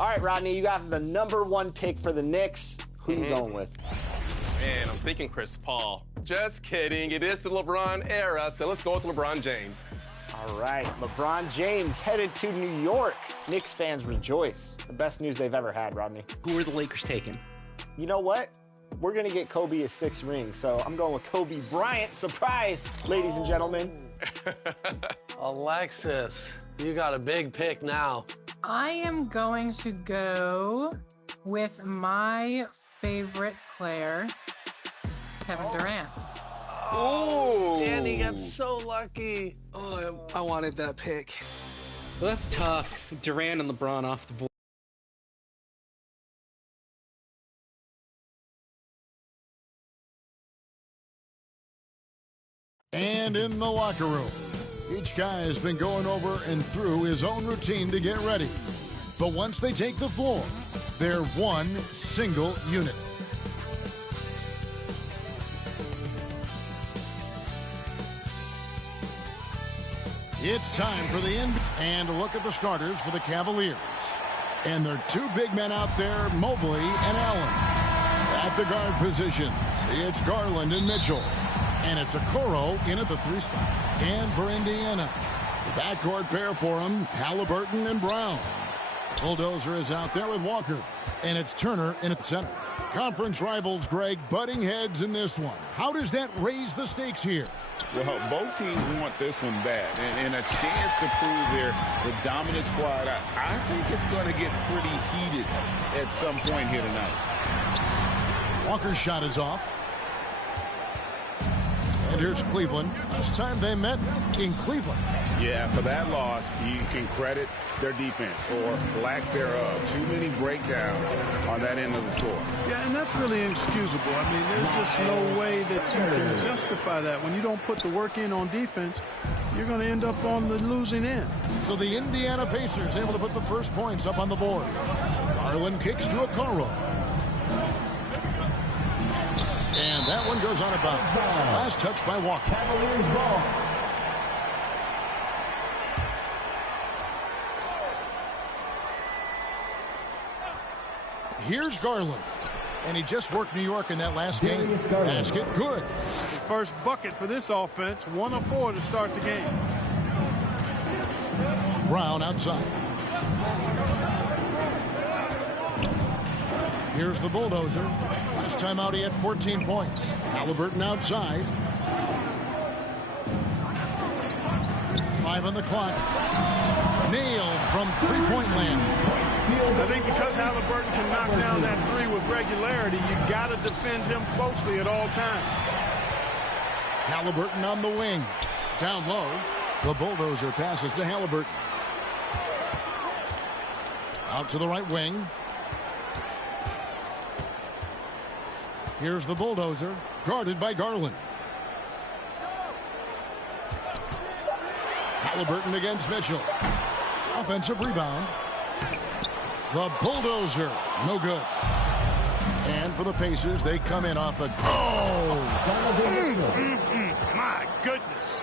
All right, Rodney, you got the #1 pick for the Knicks. Who you going with? Man, I'm thinking Chris Paul. Just kidding. It is the LeBron era, so let's go with LeBron James. All right, LeBron James headed to New York. Knicks fans rejoice. The best news they've ever had, Rodney. Who are the Lakers taking? You know what? We're going to get Kobe a 6th ring, so I'm going with Kobe Bryant. Surprise, ladies and gentlemen. Alexis, you got a big pick now. I am going to go with my favorite player, Kevin Durant. Oh, Danny got so lucky. Oh, I wanted that pick. Well, that's tough. Durant and LeBron off the board. And in the locker room, each guy has been going over and through his own routine to get ready. But once they take the floor, they're one single unit. It's time for the end and a look at the starters for the Cavaliers. And there are two big men out there, Mobley and Allen. At the guard positions, it's Garland and Mitchell. And it's Okoro in at the 3 spot. And for Indiana, the backcourt pair for him, Halliburton and Brown. Bulldozer is out there with Walker. And it's Turner in at the center. Conference rivals, Greg, butting heads in this one. How does that raise the stakes here? Well, both teams want this one bad. And a chance to prove they're the dominant squad. I think it's going to get pretty heated at some point here tonight. Walker's shot is off. And here's Cleveland. Last time they met in Cleveland. Yeah, for that loss, you can credit their defense or lack thereof. Too many breakdowns on that end of the floor. Yeah, and that's really inexcusable. I mean, there's just no way that you can justify that. When you don't put the work in on defense, you're going to end up on the losing end. So the Indiana Pacers able to put the first points up on the board. Garland kicks to Okoro. And that one goes out of bounds. Last touch by Walker. Cavaliers ball. Here's Garland. And he just worked New York in that last game. Basket good. The first bucket for this offense. 1 of 4 to start the game. Brown outside. Here's the Bulldozer. Last time out, he had 14 points. Halliburton outside. 5 on the clock. Nailed from three-point land. I think because Halliburton can knock down that 3 with regularity, you got to defend him closely at all times. Halliburton on the wing. Down low. The Bulldozer passes to Halliburton. Out to the right wing. Here's the Bulldozer, guarded by Garland. Halliburton against Mitchell. Offensive rebound. The Bulldozer, no good. And for the Pacers, they come in off a... My goodness.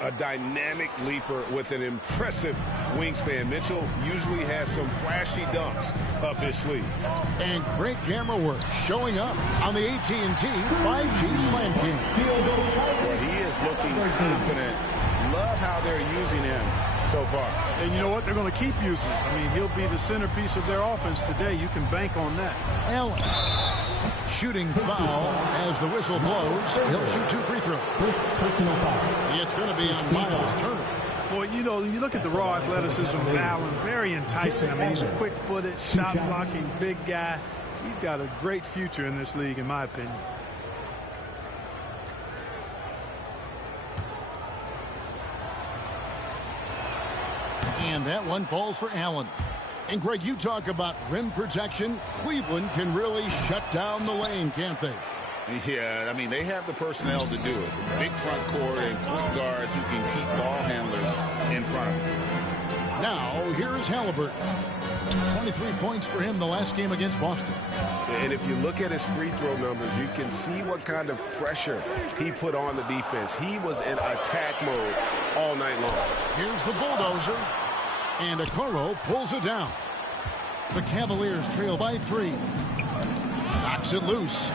A dynamic leaper with an impressive wingspan. Mitchell usually has some flashy dunks up his sleeve. And great camera work showing up on the AT&T 5G Slam King. Well, he is looking confident. Love how they're using him so far. And you know what? They're going to keep using him. I mean, he'll be the centerpiece of their offense today. You can bank on that. Allen. Shooting foul as the whistle blows. He'll shoot 2 free throws. Personal foul. It's going to be on Miles Turner. Boy, you know, you look at the raw athleticism of Allen, very enticing. I mean, he's a quick-footed, shot-blocking, big guy. He's got a great future in this league, in my opinion. And that one falls for Allen. And, Greg, you talk about rim protection. Cleveland can really shut down the lane, can't they? Yeah, I mean, they have the personnel to do it. Big front court and quick guards who can keep ball handlers in front of them. Now, here is Halliburton. 23 points for him the last game against Boston. And if you look at his free throw numbers, you can see what kind of pressure he put on the defense. He was in attack mode all night long. Here's the Bulldozer. And Okoro pulls it down. The Cavaliers trail by 3. Knocks it loose.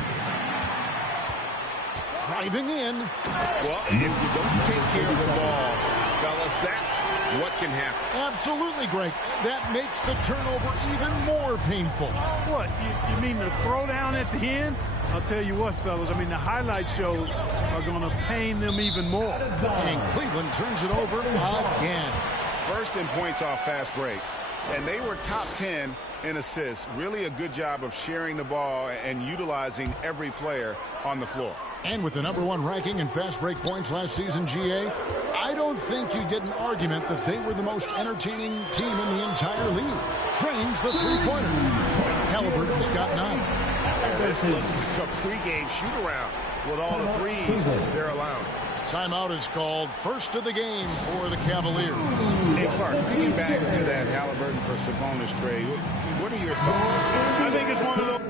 Driving in. Well, if you don't take care of the ball, fellas, that's what can happen. Absolutely, Greg. That makes the turnover even more painful. What, you mean the throwdown at the end? I'll tell you what, fellas, I mean, the highlight shows are going to pain them even more. And Cleveland turns it over again. First in points off fast breaks. And they were top 10 in assists. Really a good job of sharing the ball and utilizing every player on the floor. And with the #1 ranking in fast break points last season, GA, I don't think you get an argument that they were the most entertaining team in the entire league. Drains the three-pointer. Halliburton's got 9. This looks like a pregame shoot-around with all the threes they're allowing. Timeout is called. First of the game for the Cavaliers. Hey, Clark, thinking back to that Halliburton for Sabonis trade, what are your thoughts? I think it's one of those.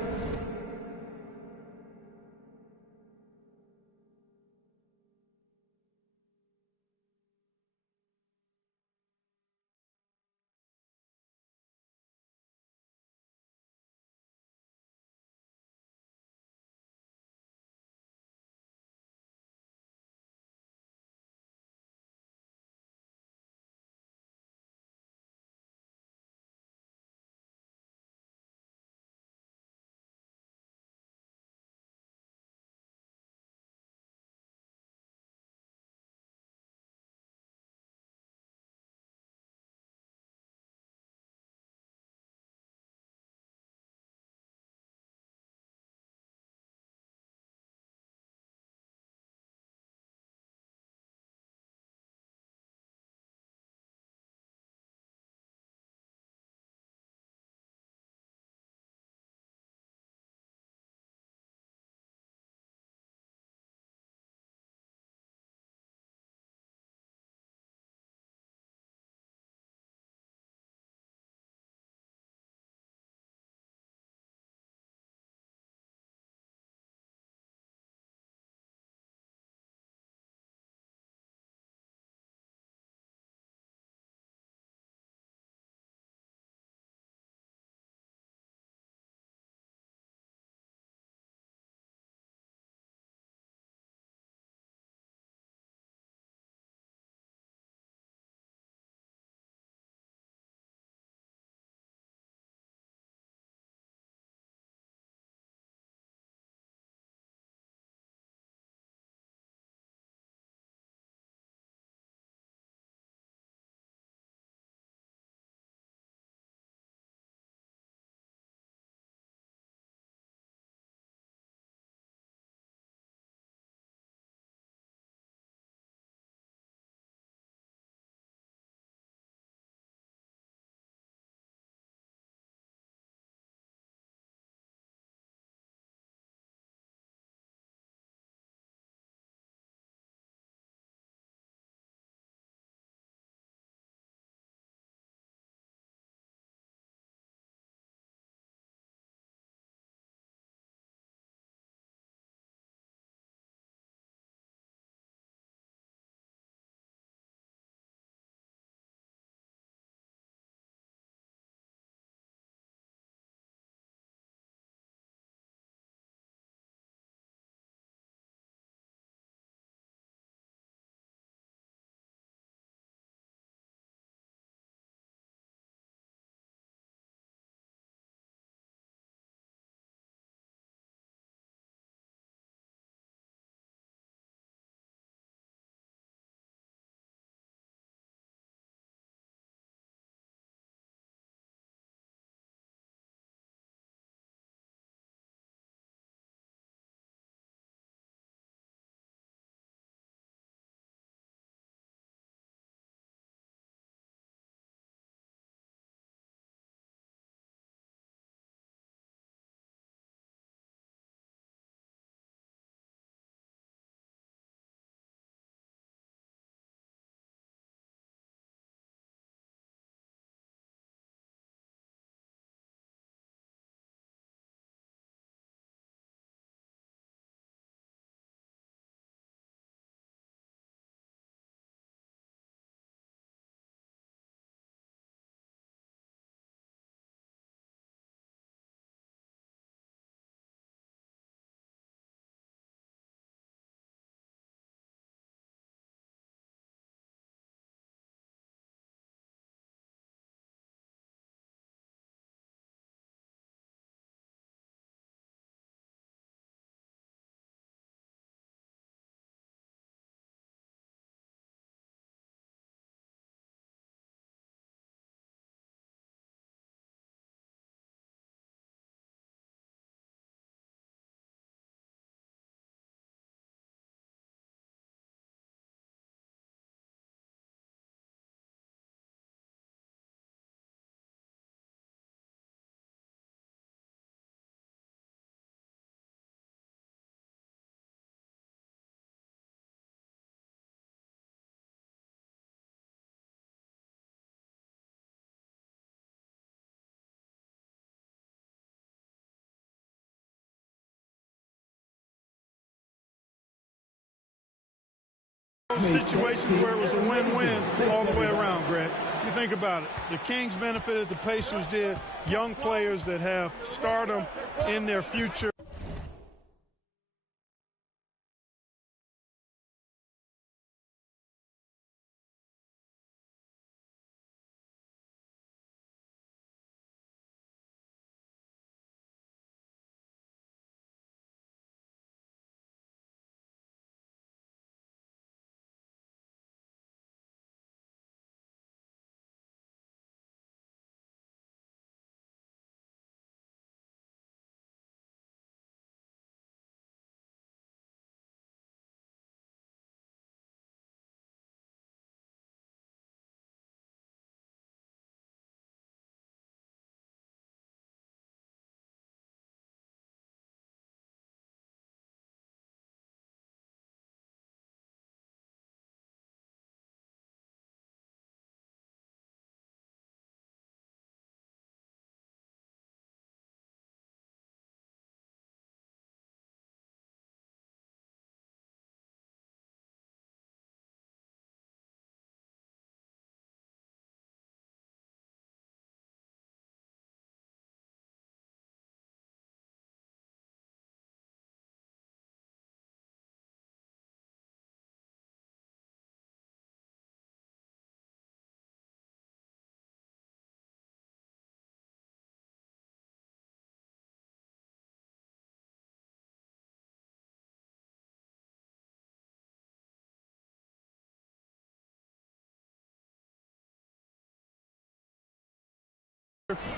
those situations where it was a win-win all the way around, Greg. You think about it. The Kings benefited, the Pacers did. Young players that have stardom in their future.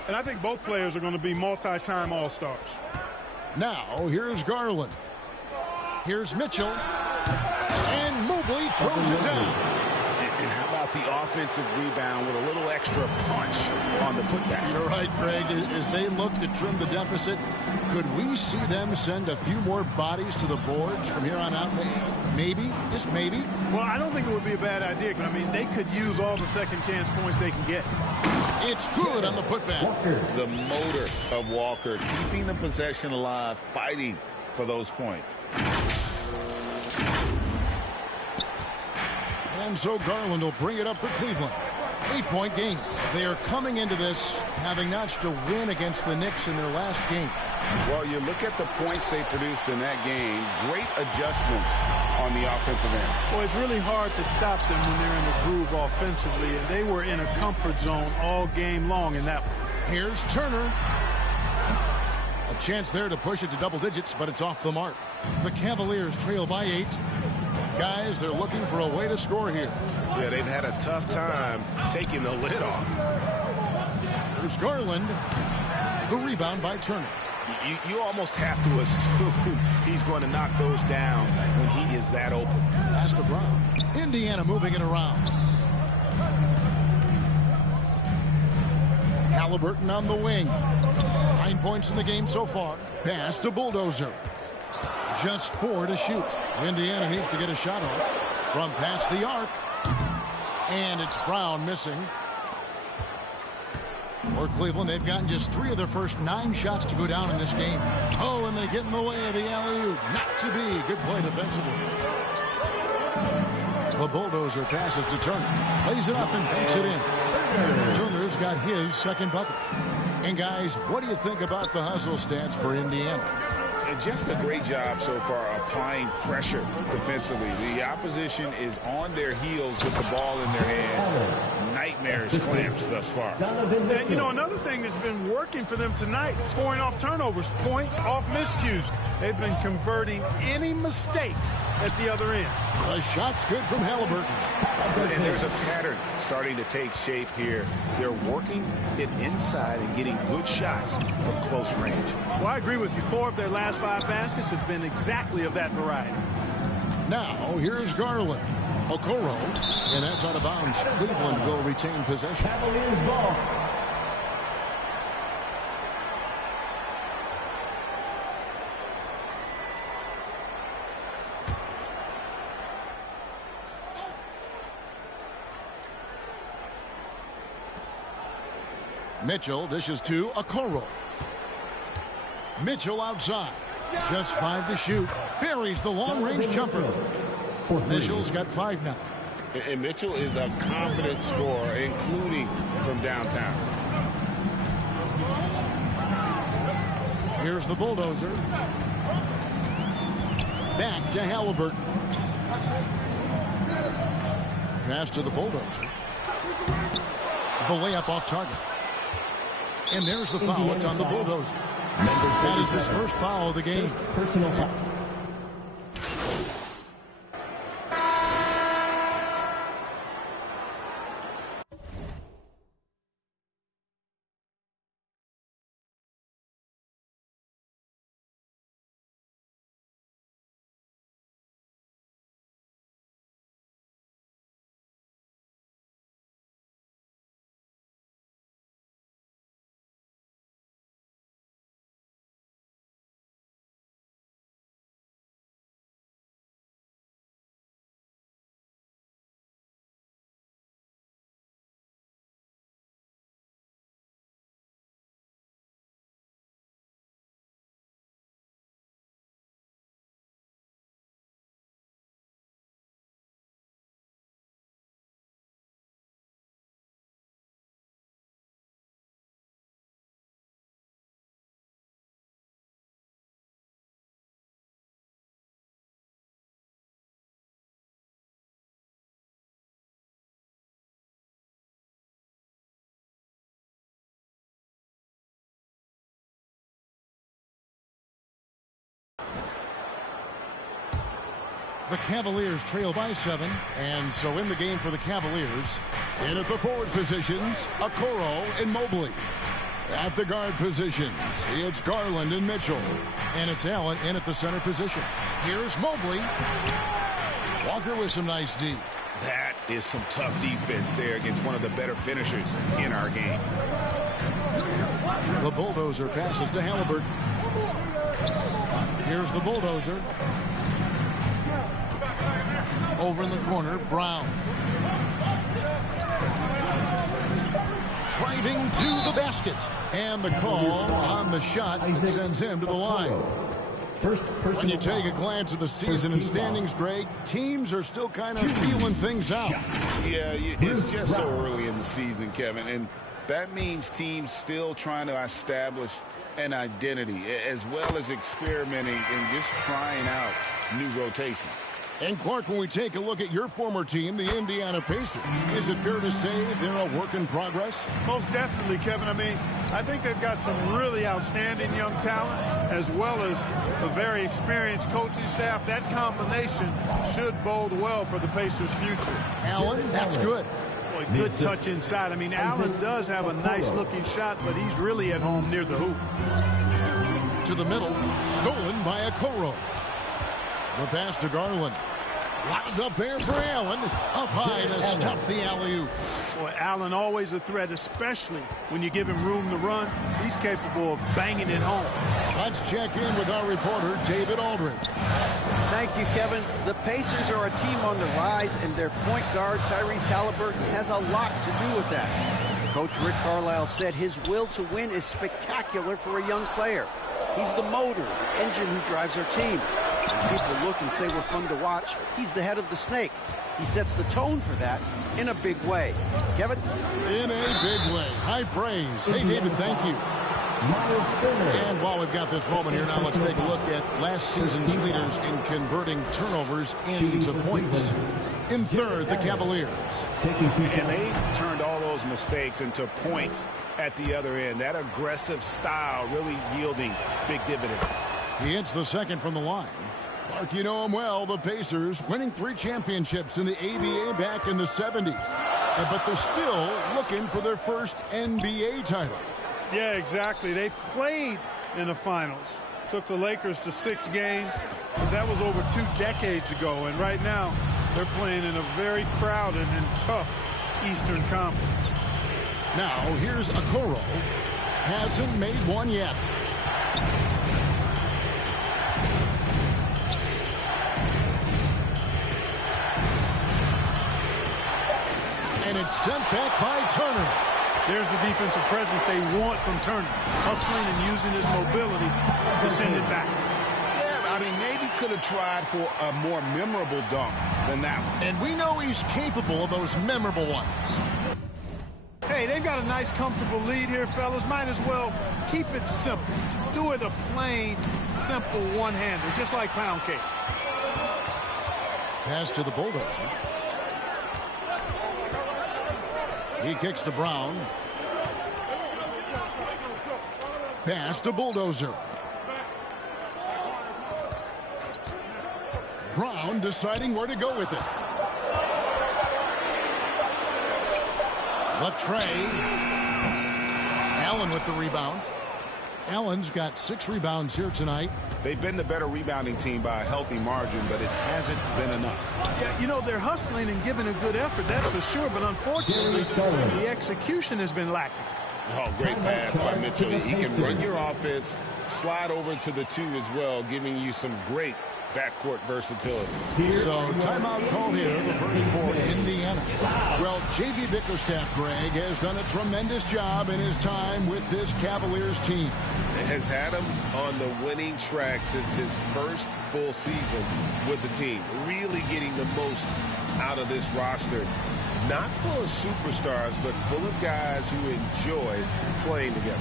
And I think both players are going to be multi-time All-Stars. Now, here's Garland. Here's Mitchell. And Mobley throws it down. And how about the offensive rebound with a little extra punch on the putback? You're right, Craig. As they look to trim the deficit, could we see them send a few more bodies to the boards from here on out? Maybe, just maybe. Well, I don't think it would be a bad idea, but I mean, they could use all the second chance points they can get. It's good on the putback. The motor of Walker, keeping the possession alive, fighting for those points. And so Garland will bring it up for Cleveland. 8-point game. They are coming into this having notched a win against the Knicks in their last game. Well, you look at the points they produced in that game. Great adjustments on the offensive end. Well, it's really hard to stop them when they're in the groove offensively, and they were in a comfort zone all game long in that one. Here's Turner. A chance there to push it to double digits, but it's off the mark. The Cavaliers trail by 8. Guys, they're looking for a way to score here. Yeah, they've had a tough time taking the lid off. There's Garland. The rebound by Turner. You almost have to assume he's going to knock those down when he is that open. Pass to Brown. Indiana moving it around. Halliburton on the wing. 9 points in the game so far. Pass to Bulldozer. Just 4 to shoot. Indiana needs to get a shot off from past the arc. And it's Brown missing. For Cleveland, they've gotten just 3 of their first 9 shots to go down in this game. Oh, and they get in the way of the alley-oop. Not to be. Good play defensively. The Bulldozer passes to Turner. Plays it up and banks it in. Turner's got his second bucket. And guys, what do you think about the hustle stats for Indiana? And just a great job so far applying pressure defensively. The opposition is on their heels with the ball in their hand. Nightmares clamps thus far. And, you know, another thing that's been working for them tonight, scoring off turnovers, points off miscues. They've been converting any mistakes at the other end. The shot's good from Halliburton. And there's a pattern starting to take shape here. They're working it inside and getting good shots from close range. Well, I agree with you. 4 of their last 5 baskets have been exactly of that variety. Now, here's Garland. Okoro, and that's out of bounds. Cleveland will retain possession. Cavaliers ball. Mitchell dishes to Okoro. Mitchell outside. Just 5 to shoot. Buries the long-range jumper. Mitchell's got 5 now. And Mitchell is a confident scorer, including from downtown. Here's the bulldozer. Back to Halliburton. Pass to the bulldozer. The layup off target. And there's the foul. It's on the bulldozer. That is his first foul of the game. Personal foul. The Cavaliers trail by 7, and so in the game for the Cavaliers, in at the forward positions, Okoro and Mobley. At the guard positions, it's Garland and Mitchell, and it's Allen in at the center position. Here's Mobley. Walker with some nice D. That is some tough defense there against one of the better finishers in our game. The bulldozer passes to Halliburton. Here's the bulldozer. Over in the corner, Brown. Driving to the basket. And the call on the shot sends him to the line. When you take a glance at the season and standings, Greg, teams are still kind of feeling things out. Yeah, it's just so early in the season, Kevin, and that means teams still trying to establish an identity as well as experimenting and just trying out new rotations. And Clark, when we take a look at your former team, the Indiana Pacers, is it fair to say they're a work in progress? Most definitely, Kevin. I mean, I think they've got some really outstanding young talent as well as a very experienced coaching staff. That combination should bode well for the Pacers' future. Allen, that's good. Boy, good touch inside. I mean, Allen does have a nice-looking shot, but he's really at home near the hoop. To the middle, stolen by Okoro. The pass to Garland. Lined up there for Allen. Up high to stuff the alley-oop. Boy, Allen always a threat, especially when you give him room to run. He's capable of banging it home. Let's check in with our reporter, David Aldridge. Thank you, Kevin. The Pacers are a team on the rise, and their point guard, Tyrese Halliburton, has a lot to do with that. Coach Rick Carlisle said his will to win is spectacular for a young player. He's the motor, the engine who drives our team. When people look and say we're fun to watch, he's the head of the snake. He sets the tone for that in a big way. Kevin? In a big way. High praise. Hey, David, thank you. And while we've got this moment here, now let's take a look at last season's leaders in converting turnovers into points. In third, the Cavaliers. And they turned all those mistakes into points at the other end. That aggressive style really yielding big dividends. He hits the second from the line. Clark, you know him well. The Pacers winning 3 championships in the ABA back in the 70s. But they're still looking for their first NBA title. Yeah, exactly. They've played in the finals. Took the Lakers to 6 games, but that was over 2 decades ago. And right now, they're playing in a very crowded and tough Eastern Conference. Now, here's Okoro. Hasn't made one yet. And it's sent back by Turner. There's the defensive presence they want from Turner. Hustling and using his mobility to send it back. Yeah, I mean, maybe could have tried for a more memorable dunk than that one. And we know he's capable of those memorable ones. Hey, they've got a nice, comfortable lead here, fellas. Might as well keep it simple. Do it a plain, simple one-hander, just like pound cake. Pass to the Bulldozer. He kicks to Brown. Pass to Bulldozer. Brown deciding where to go with it. Latrey. Allen with the rebound. Allen's got 6 rebounds here tonight. They've been the better rebounding team by a healthy margin, but it hasn't been enough. Yeah, you know, they're hustling and giving a good effort, that's for sure, but unfortunately, the execution has been lacking. Oh, great pass by Mitchell. He can run your offense, slide over to the 2 as well, giving you some great backcourt versatility. So timeout call here, the first for Indiana. Well, J.B. Bickerstaff, Greg, has done a tremendous job in his time with this Cavaliers team. Has had him on the winning track since his first full season with the team. Really getting the most out of this roster. Not full of superstars, but full of guys who enjoy playing together.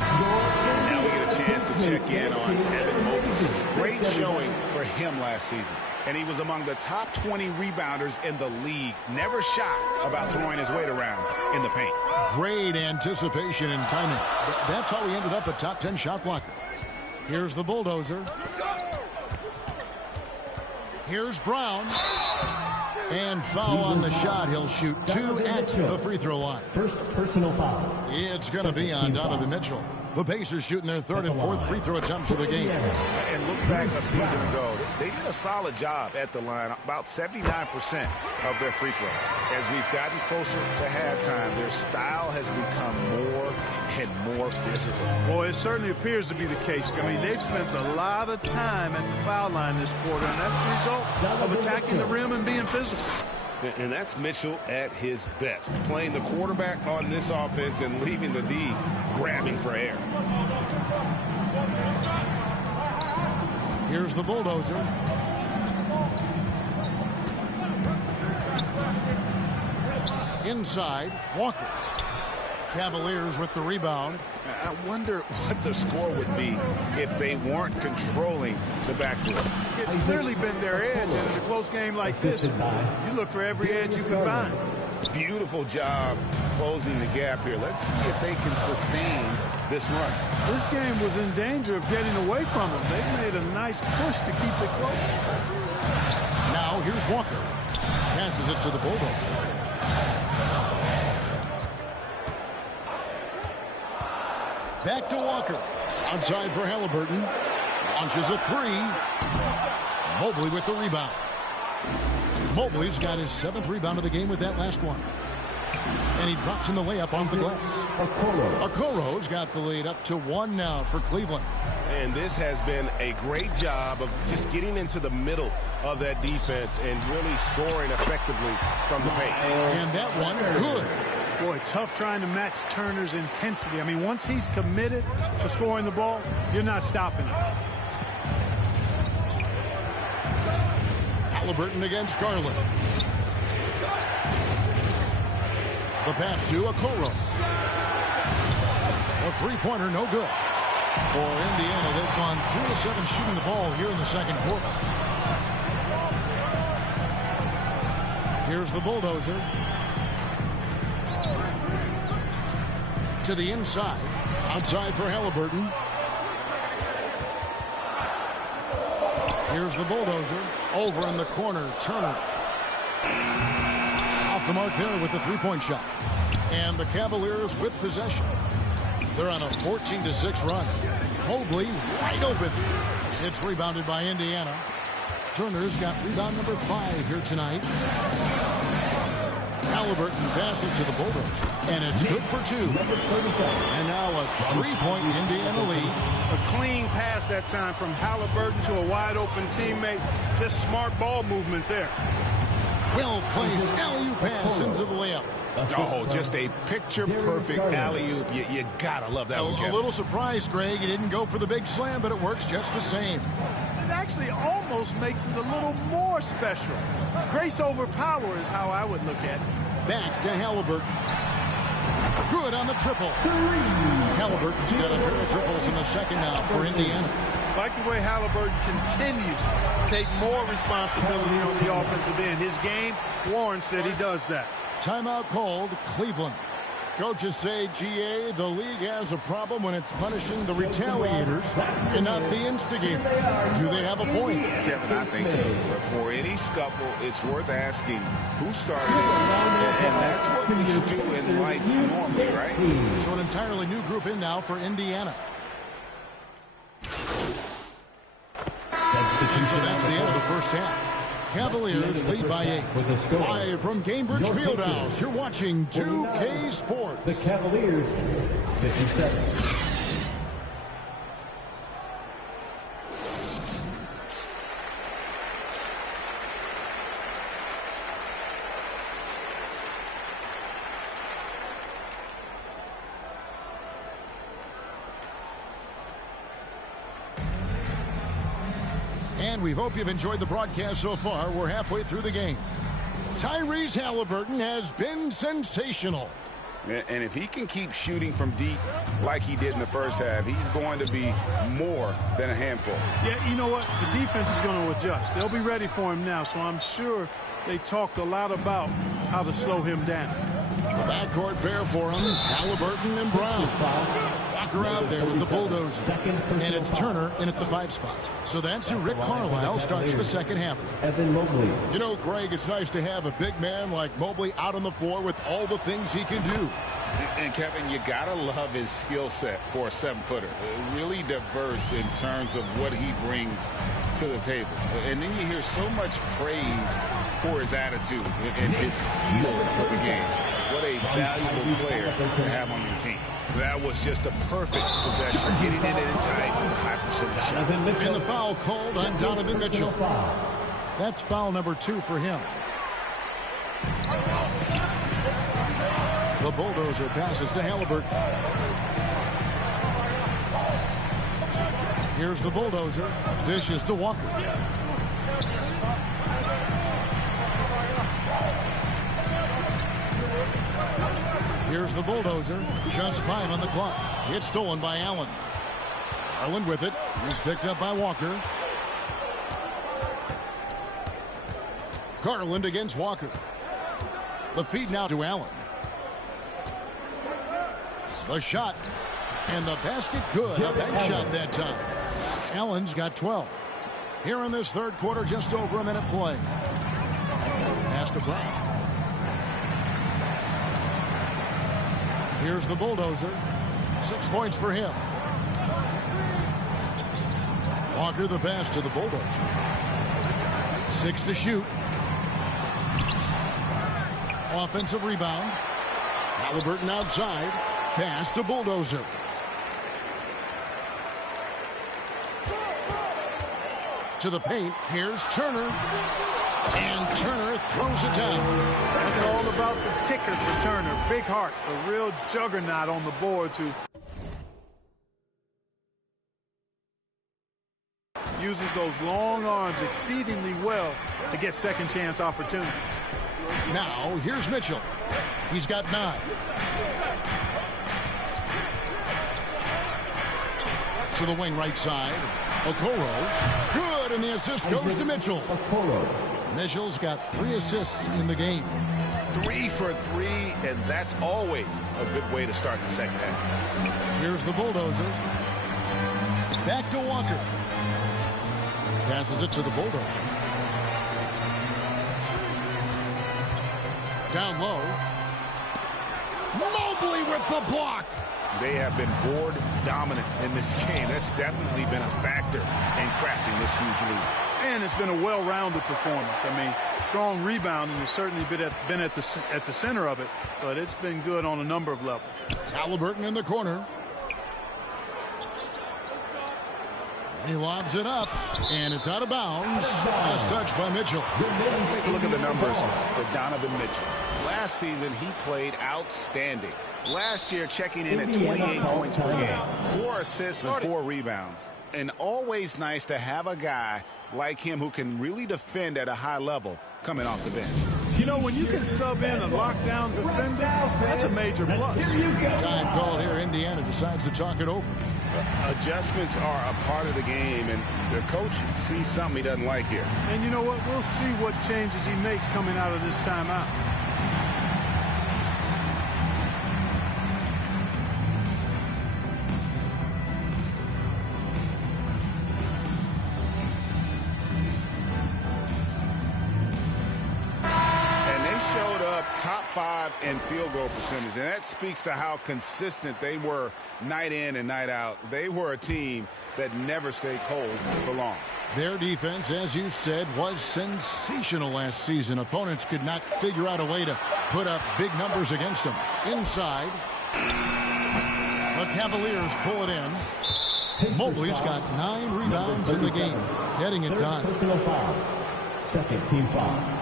Now we get a chance to check in on Evan Mobley. Great showing for him last season. And he was among the top 20 rebounders in the league. Never shy about throwing his weight around in the paint. Great anticipation and timing. That's how he ended up a top 10 shot blocker. Here's the Bulldozer. Here's Brown. And foul on the shot. He'll shoot 2 at the free throw line. First personal foul. It's going to be on Donovan Mitchell. The Pacers shooting their 3rd and 4th free throw attempts of the game. And look back a season ago, they did a solid job at the line, about 79% of their free throw. As we've gotten closer to halftime, their style has become more and more physical. Well, it certainly appears to be the case. I mean, they've spent a lot of time at the foul line this quarter, and that's the result of attacking the rim and being physical. And that's Mitchell at his best, playing the quarterback on this offense and leaving the D grabbing for air. Here's the Bulldozer. Inside, Walker. Cavaliers with the rebound. I wonder what the score would be if they weren't controlling the backcourt. It's clearly been their edge, and in a close game like this, you look for every edge you can find. Beautiful job closing the gap here. Let's see if they can sustain this run. This game was in danger of getting away from them. They've made a nice push to keep it close. Now here's Walker. Passes it to the Bulldozer. Back to Walker. Outside for Halliburton. Launches a 3. Mobley with the rebound. Mobley's got his 7th rebound of the game with that last one. And he drops in the layup off the glass. Okoro's got the lead up to 1 now for Cleveland. And this has been a great job of just getting into the middle of that defense and really scoring effectively from the paint. And that one, good. Boy, tough trying to match Turner's intensity. I mean, once he's committed to scoring the ball, you're not stopping him. Halliburton against Garland. The pass to Okoro. A 3-pointer, no good. For Indiana, they've gone 3 of 7 shooting the ball here in the second quarter. Here's the Bulldozer. To the inside. Outside for Halliburton. Here's the Bulldozer. Over in the corner, Turner. Off the mark there with the 3-point shot. And the Cavaliers with possession. They're on a 14-6 run. Mobley wide open. It's rebounded by Indiana. Turner's got rebound number 5 here tonight. Halliburton passes to the Bulldozer. And it's good for 2. And now a 3-point Indiana lead. A clean pass that time from Halliburton to a wide open teammate. Just smart ball movement there. Well placed alley-oop pass into the layup. Oh, just a picture-perfect alley-oop. You gotta love that one, Kevin. A little surprised, Greg. He didn't go for the big slam, but it works just the same. It actually almost makes it a little more special. Grace over power is how I would look at it. Back to Halliburton. Good on the triple. Halliburton's got a pair of triples in the second now for Indiana. Like the way Halliburton continues to take more responsibility on the offensive end. His game warrants that he does that. Timeout called, Cleveland. Coaches say, GA, the league has a problem when it's punishing the retaliators and not the instigators. Do they have a point? Kevin, I think so. But for any scuffle, it's worth asking who started it. And that's what we should do in life normally, right? So an entirely new group in now for Indiana. And so that's the end of the first half. Cavaliers lead by 8. Live from Cambridge Fieldhouse, you're watching 2K Sports. The Cavaliers, 57. And we hope you've enjoyed the broadcast so far. We're halfway through the game. Tyrese Halliburton has been sensational. And if he can keep shooting from deep like he did in the first half, he's going to be more than a handful. Yeah, you know what? The defense is going to adjust. They'll be ready for him now, so I'm sure they talked a lot about how to slow him down. The backcourt pair for him, Halliburton and Brown. Walker out there with the bulldozer. And it's Turner in at the 5 spot. So that's who Rick Carlisle starts the second half with. Evan Mobley. You know, Greg, it's nice to have a big man like Mobley out on the floor with all the things he can do. And Kevin, you gotta love his skill set for a 7-footer. Really diverse in terms of what he brings to the table. And then you hear so much praise for his attitude and his feel for the game. What a valuable player to have on your team. That was just a perfect possession, getting it in tight with a high percentage shot. And the foul called on Donovan Mitchell. That's foul number 2 for him. The bulldozer passes to Halliburton. Here's the bulldozer. Dishes to Walker. Here's the bulldozer. Just 5 on the clock. It's stolen by Allen. Garland with it. He's picked up by Walker. Garland against Walker. The feed now to Allen. The shot. And the basket good. A bank shot that time. Allen's got 12. Here in this third quarter, just over a minute play. Pass to Brown. Here's the bulldozer. 6 points for him. Walker the pass to the bulldozer. 6 to shoot. Offensive rebound. Halliburton outside. Pass to bulldozer. To the paint. Here's Turner. And Turner throws it down. That's all about the ticker for Turner. Big heart, a real juggernaut on the boards who uses those long arms exceedingly well to get second chance opportunity. Now, here's Mitchell. He's got 9. To the wing right side. Okoro. Good, and the assist goes to Mitchell. Okoro. Mitchell's got 3 assists in the game. 3 for 3, and that's always a good way to start the second half. Here's the bulldozer. Back to Walker. Passes it to the bulldozer. Down low. Mobley with the block. They have been board dominant in this game. That's definitely been a factor in crafting this huge lead. And it's been a well-rounded performance. I mean, strong rebounding has certainly been at the center of it, but it's been good on a number of levels. Halliburton in the corner. He lobs it up, and it's out of bounds. Last touch by Mitchell. Let's take a look at the numbers for Donovan Mitchell. Last season, he played outstanding. Last year, checking in at 28 points per game, 4 assists and 4 rebounds. And always nice to have a guy like him who can really defend at a high level coming off the bench. You know, when you can sub in a lockdown defender, that's a major plus. Time called here. Indiana decides to talk it over. Adjustments are a part of the game, and the coach sees something he doesn't like here. And you know what? We'll see what changes he makes coming out of this timeout. Top 5 in field goal percentage, and that speaks to how consistent they were night in and night out. They were a team that never stayed cold for long. Their defense, as you said, was sensational last season. Opponents could not figure out a way to put up big numbers against them. Inside, the Cavaliers pull it in. Mobley's got 9 rebounds in the game, getting it done. Personal foul. Second team foul.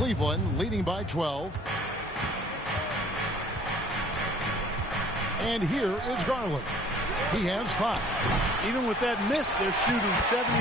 Cleveland leading by 12. And here is Garland. He has 5. Even with that miss, they're shooting 70.